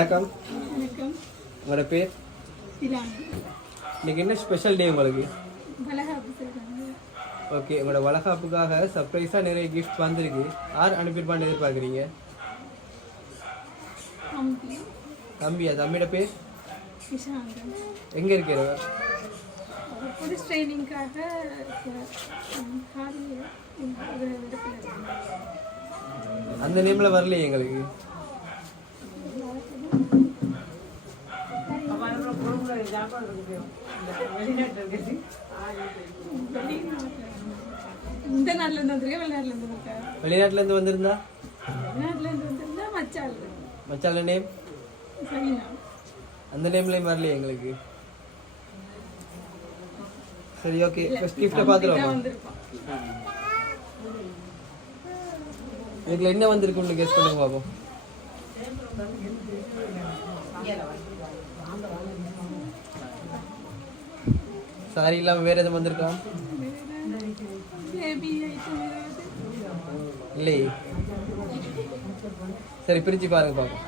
வணக்கம். வணக்கம். உங்களோட பேர்? இன்னைக்கு என்ன ஸ்பெஷல் டே உங்களுக்கு? ஓகே, உங்களோட வளகாப்புக்காக சர்ப்ரைஸாக நிறைய கிஃப்ட் வந்திருக்கு. யார் அனுப்பியிருப்பான்னு எதிர்பார்க்குறீங்க? தம்பியா? தம்பியோட பேர் எங்கே இருக்கிறவர்? அந்த நேமில் வரலையே எங்களுக்கு. வெளிநாட்டுல இருந்து வந்திருந்தா மச்சால நேம் அந்த நேம்லயும் வரலையே எங்களுக்கு. சரி, ஓகே, ஃபர்ஸ்ட் கிஃப்ட்டை பார்த்துருவோம். இதுல என்ன வந்திருக்குன்னு கெஸ் பண்ணுங்க பாப்போம். சாரி இல்லாம வேற எதுவும் வந்திருக்கலாம்? இல்லையே. சரி, பிரிச்சு பாருங்க பாப்போம்.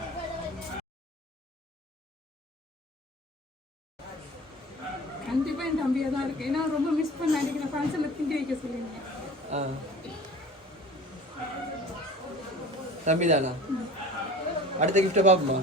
கண்டிப்பா என் தம்பியா தான் இருக்கு. ஏன்னா ரொம்ப மிஸ் பண்ண அன்னைக்கு நான் ஃபங்க்ஷன்ல திண்டி வைக்க சொல்லிருந்தேன். தம்பி தானா? அடுத்த கிஃப்ட்டை பாப்போமா?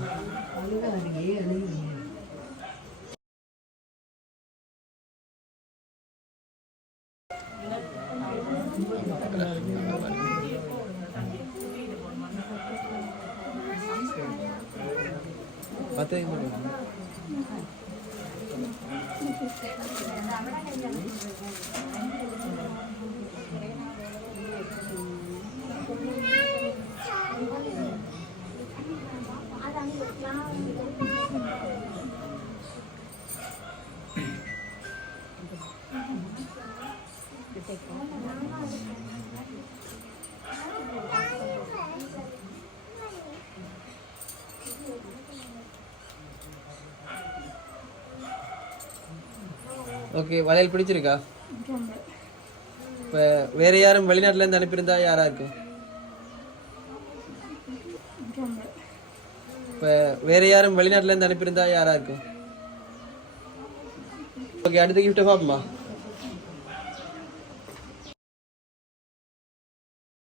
ஓகே, வளையல் பிடிச்சிருக்கா? இப்போ வேற யாரும் வெளிநாட்டுல இருந்து அனுப்பியிருந்தா யாரா இருக்கும்? இப்போ வேற யாரும் வெளிநாட்டுல இருந்து அனுப்பியிருந்தா யாரா இருக்கும்? ஓகே, அடுத்த கிஃப்ட்டை பார்ப்போமா?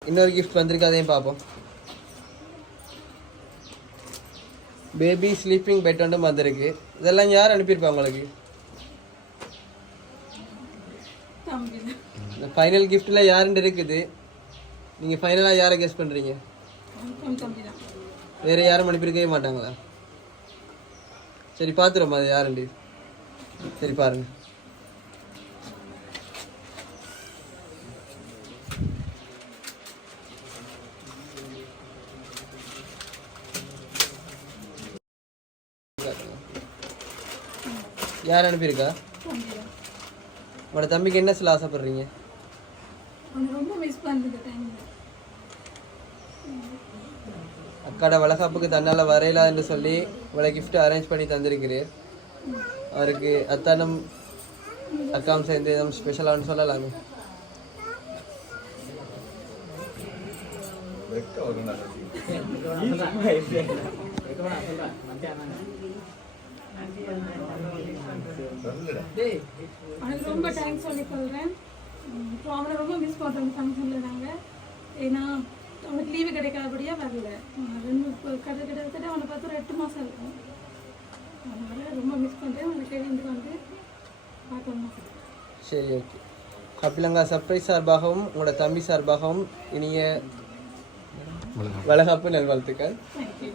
இன்னொரு கிஃப்ட் வந்திருக்கு, அதையும் பார்ப்போம். பேபி ஸ்லீப்பிங் பெட் ஒன்றும் வந்திருக்கு. இதெல்லாம் யார் அனுப்பியிருப்பா உங்களுக்கு? இந்த ஃபைனல் கிஃப்ட்ல யாருன்னு இருக்குது? நீங்க ஃபைனலா யாரை கெஸ் பண்றீங்க? வேற யாரும் அனுப்பியிருக்கவே மாட்டாங்களா? சரி, பாத்துறோம் அது யாருண்டு. சரி, பாருங்க. யார் அனுப்பியிருக்கா? உங்களோட தம்பிக்கு என்ன சொல்ல ஆசைப்படுறீங்க? அக்காட வளகாப்புக்கு தன்னால வரையலான்னு சொல்லி உங்களை கிஃப்ட் அரேஞ்ச் பண்ணி தந்திருக்கிறேன். அவருக்கு அத்தானும் அக்காவும் சேர்ந்து எதுவும் ஸ்பெஷலான்னு சொல்லலாங்க. ரொம்ப தேங்க்ஸ் சொல்லிக்கொள்கிறேன். அவனை ரொம்ப மிஸ் பண்ணுறோம் ஃபங்க்ஷனில் நாங்கள். ஏன்னா அவனுக்கு லீவு கிடைக்காதபடியாக வரல. கிட்டத்தட்ட அவனை பார்த்து ஒரு 8 மாதம் இருக்கும். அதனால் ரொம்ப மிஸ் பண்ணுறேன். அவனுக்கு இருந்து வந்து பார்க்கணும். சரி, ஓகே. கபிலங்கா சர்ப்ரைஸ் சார்பாகவும் உங்களோட தம்பி சார்பாகவும் இனிய வளகாப்பு நல்வாழ்த்துக்கள். தேங்க்யூ.